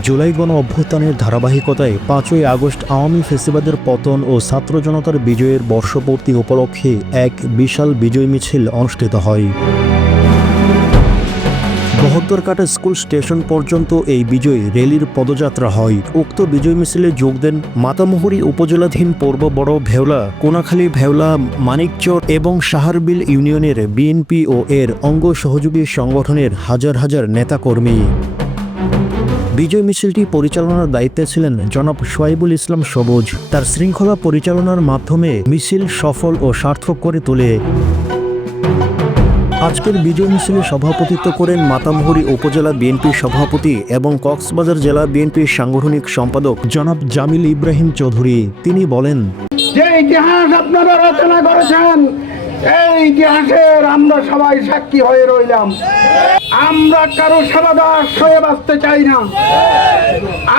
জুলাই গণ অভ্যুত্থানের ধারাবাহিকতায় ৫ই আগস্ট আওয়ামী ফ্যাসিবাদের পতন ও ছাত্র জনতার বিজয়ের বর্ষপূর্তি উপলক্ষে এক বিশাল বিজয় মিছিল অনুষ্ঠিত হয়। বহদ্দারকাটা স্কুল স্টেশন পর্যন্ত এই বিজয় র্যালির পদযাত্রা হয়। উক্ত বিজয় মিছিলে যোগ দেন মাতামুহুরী উপজেলাধীন পূর্ব বড় ভেওলা, কোনাখালী ভেওলা, মানিকচর এবং সাহারবিল ইউনিয়নের বিএনপি ও এর অঙ্গ সহযোগী সংগঠনের হাজার হাজার নেতাকর্মী। বিজয় মিছিলটি পরিচালনার দায়িত্বে ছিলেন জনাব সোহাইবুল ইসলাম সবুজ। তার শৃঙ্খলা পরিচালনার মাধ্যমে মিছিল সফল ও সার্থক করে তোলে। আজকের বিজয় মিছিলে সভাপতিত্ব করেন মাতামুহুরী উপজেলা বিএনপির সভাপতি এবং কক্সবাজার জেলা বিএনপির সাংগঠনিক সম্পাদক জনাব জামিল ইব্রাহিম চৌধুরী। তিনি বলেন, যে ইতিহাস আপনারা রচনা করেছেন, এই ইতিহাসের আমরা সবাই সাক্ষী হয়ে রইলাম। আমরা কারো সেবাদাস হয়ে বাঁচতে চাই না।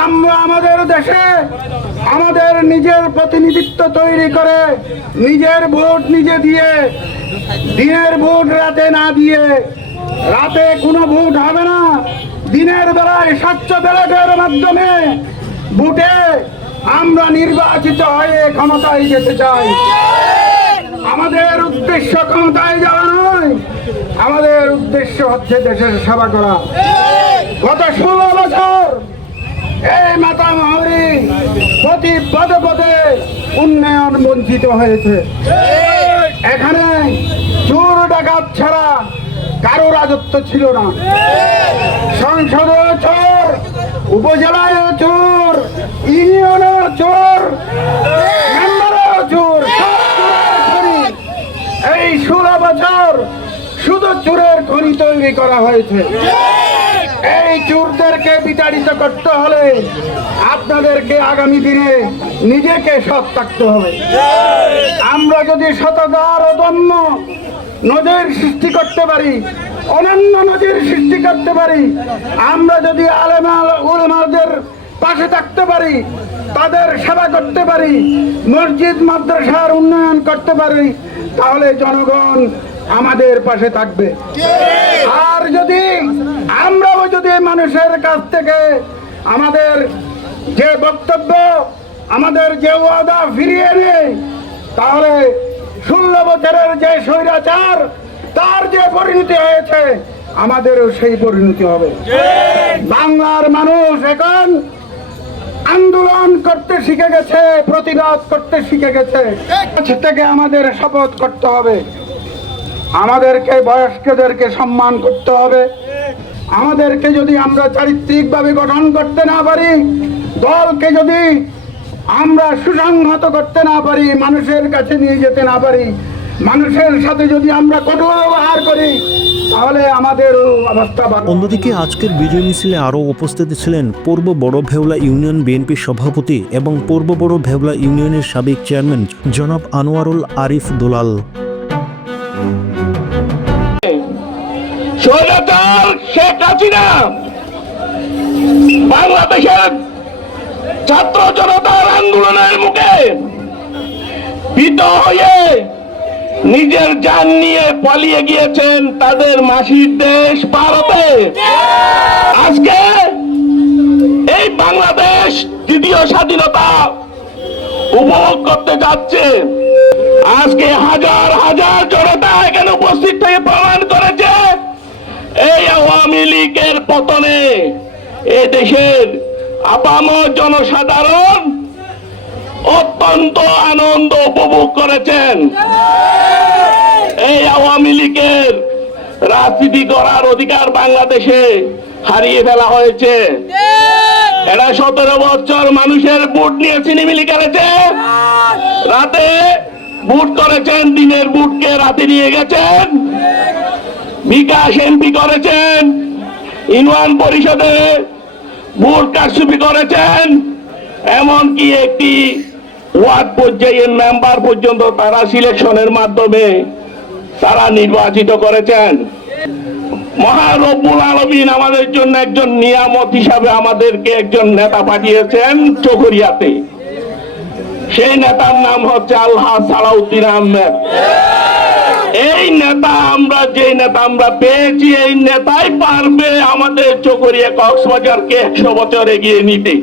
আমরা আমাদের দেশে আমাদের নিজের প্রতিনিধিত্ব তৈরি করে নিজের ভোট নিজে দিয়ে, দিনের ভোট রাতে না দিয়ে, রাতে কোনো ভোট হবে না, দিনের বেলায় স্বচ্ছ ব্যালটের মাধ্যমে ভোটে আমরা নির্বাচিত হয়ে ক্ষমতায় যেতে চাই। আমাদের উদ্দেশ্য ক্ষমতায় যাওয়া নয়, আমাদের উদ্দেশ্য হচ্ছে দেশের সেবা করা। গত 16 বছর এই মাতামুহুরী প্রতি পদে পদে উন্নয়ন বঞ্চিত হয়েছে। এখানে চোর ডাকাত ছাড়া কারো রাজত্ব ছিল না। সংসদেও চোর, উপজেলায়ও চোর, ইউনিয়নেও চোর, মেম্বারেও চোর, এই 16 বছর শুধু চোরের খনি তৈরি করা হয়েছে। এই চোরদেরকে বিতাড়িত করতে হলে আপনাদেরকে আগামী দিনে নিজেকে সৎ থাকতে হবে। আমরা যদি সততার অদম্য নজির সৃষ্টি করতে পারি, অনন্য নজির সৃষ্টি করতে পারি, আমরা যদি আলেমা উলামাদের পাশে থাকতে পারি, তাদের সেবা করতে পারি, মসজিদ মাদ্রাসার উন্নয়ন করতে পারি, তাহলে জনগণ আমাদের পাশে থাকবে। আর আমরাও যদি মানুষের কাছ থেকে আমাদের যে বক্তব্য, আমাদের যে ওয়াদা ফিরিয়ে নেই, তাহলে 16 বছরের যে স্বৈরাচার তার যে পরিণতি হয়েছে, আমাদেরও সেই পরিণতি হবে। বাংলার মানুষ এখন আন্দোলন করতে শিখে গেছে, প্রতিবাদ করতে শিখে গেছে। থেকে আমাদের শপথ করতে হবে, আমাদেরকে বয়স্কদেরকে সম্মান করতে হবে। আমাদেরকে যদি আমরা চারিত্রিকভাবে গঠন করতে না পারি, দলকে যদি আমরা সুসংহত করতে না পারি, মানুষের কাছে নিয়ে যেতে না পারি, মানুষের সাথে যদি আমরা কঠোর ব্যবহার করি, তাহলে আমাদের অবস্থা। অন্যদিকে আজকের বিজয় মিছিলে আরও উপস্থিত ছিলেন পূর্ব বড় ভেওলা ইউনিয়ন বিএনপির সভাপতি এবং পূর্ব বড় ভেওলা ইউনিয়নের সাবেক চেয়ারম্যান জনাব আনোয়ারুল আরিফ দুলাল। স্বৈরাচার শেখ হাসিনা বাংলাদেশের ছাত্র জনতার আন্দোলনের মুখে ভীত হয়ে নিজের জান নিয়ে পালিয়ে গিয়েছেন তাদের মাসির দেশ ভারতে। আজকে এই বাংলাদেশ দ্বিতীয় স্বাধীনতা উপভোগ করতে যাচ্ছে। আজকে হাজার হাজার জনতা এখানে উপস্থিত থেকে প্রমাণ করেছে এই আওয়ামী লীগের পতনে এ দেশের আপামর জনসাধারণ অত্যন্ত আনন্দ উপভোগ করেছেন। এই আওয়ামী লীগের রাজনীতি করার অধিকার বাংলাদেশে হারিয়ে ফেলা হয়েছে। এরা 17 বছর মানুষের ভোট নিয়ে ছিনিমিনি করেছে, রাতে ভোট করেছেন, দিনের ভোটকে রাতে নিয়ে গেছেন, বিকাশ এমপি করেছেন, ইউনিয়ন পরিষদে ভোট কারচুপি করেছেন, এমনকি একটি ওয়ার্ড পর্যায়ের মেম্বার পর্যন্ত তারা সিলেকশনের মাধ্যমে তারা নির্বাচিত করেছেন। মহান রব্বুল আলামিন আমাদের জন্য একজন নিয়ামত হিসাবে আমাদেরকে একজন নেতা পাঠিয়েছেন চকরিয়াতে। সেই নেতার নাম হচ্ছে আলহাজ সালাউদ্দিন আহমেদ। এই নেতা আমরা যে নেতা আমরা পেয়েছি, এই নেতাই পারবে আমাদের চকরিয়া কক্সবাজারকে 100 বছর এগিয়ে নিতে।